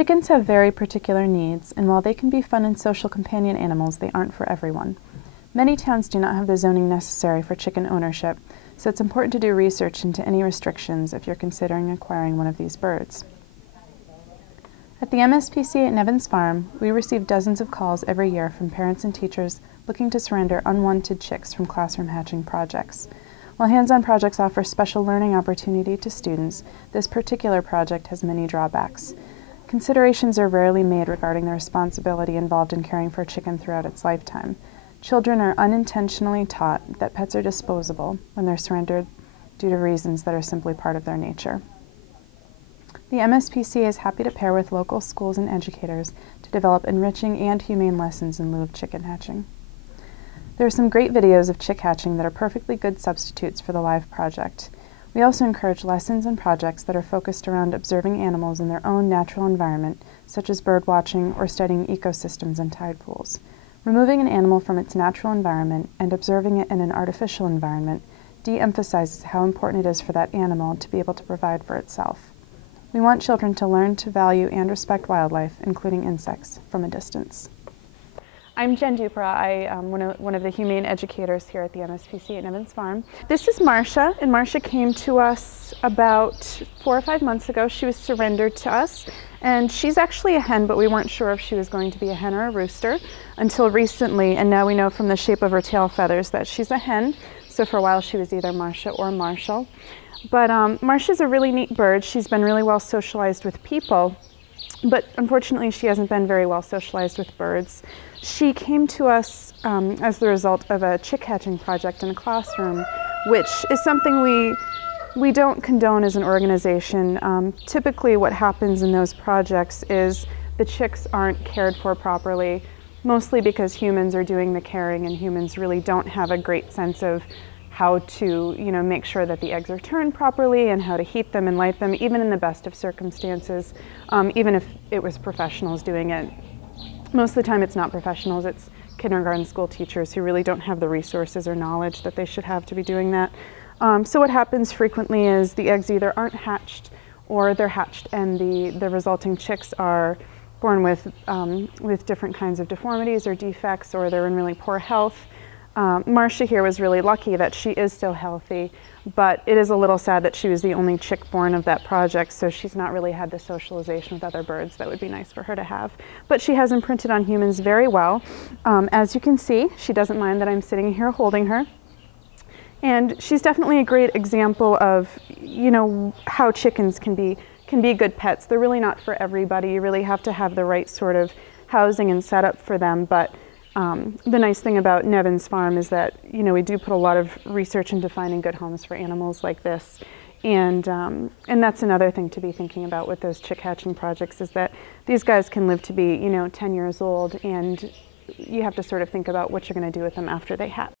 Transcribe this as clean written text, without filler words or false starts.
Chickens have very particular needs, and while they can be fun and social companion animals, they aren't for everyone. Many towns do not have the zoning necessary for chicken ownership, so it's important to do research into any restrictions if you're considering acquiring one of these birds. At the MSPCA at Nevins Farm, we receive dozens of calls every year from parents and teachers looking to surrender unwanted chicks from classroom hatching projects. While hands-on projects offer special learning opportunity to students, this particular project has many drawbacks. Considerations are rarely made regarding the responsibility involved in caring for a chicken throughout its lifetime. Children are unintentionally taught that pets are disposable when they're surrendered due to reasons that are simply part of their nature. The MSPCA is happy to pair with local schools and educators to develop enriching and humane lessons in lieu of chicken hatching. There are some great videos of chick hatching that are perfectly good substitutes for the live project. We also encourage lessons and projects that are focused around observing animals in their own natural environment, such as bird watching or studying ecosystems and tide pools. Removing an animal from its natural environment and observing it in an artificial environment de-emphasizes how important it is for that animal to be able to provide for itself. We want children to learn to value and respect wildlife, including insects, from a distance. I'm Jen Dupra. I am one of the humane educators here at the MSPCA at Nevins Farm. This is Marcia, and Marcia came to us about 4 or 5 months ago. She was surrendered to us, and she's actually a hen, but we weren't sure if she was going to be a hen or a rooster until recently, and now we know from the shape of her tail feathers that she's a hen. So for a while she was either Marcia or Marshall. But Marcia's a really neat bird. She's been really well socialized with people, but unfortunately she hasn't been very well socialized with birds. She came to us as the result of a chick hatching project in a classroom, which is something we don't condone as an organization. Typically what happens in those projects is the chicks aren't cared for properly, mostly because humans are doing the caring, and humans really don't have a great sense of how to, make sure that the eggs are turned properly and how to heat them and light them, even in the best of circumstances, even if it was professionals doing it. Most of the time it's not professionals, it's kindergarten school teachers who really don't have the resources or knowledge that they should have to be doing that. So what happens frequently is the eggs either aren't hatched or they're hatched and the resulting chicks are born with different kinds of deformities or defects, or they're in really poor health. Marcia here was really lucky that she is still healthy, but it is a little sad that she was the only chick born of that project, so she's not really had the socialization with other birds that would be nice for her to have. But she has imprinted on humans very well. As you can see, she doesn't mind that I'm sitting here holding her. And she's definitely a great example of, how chickens can be good pets. They're really not for everybody. You really have to have the right sort of housing and setup for them, but the nice thing about Nevins Farm is that, we do put a lot of research into finding good homes for animals like this. And that's another thing to be thinking about with those chick hatching projects, is that these guys can live to be, 10 years old, and you have to sort of think about what you're going to do with them after they hatch.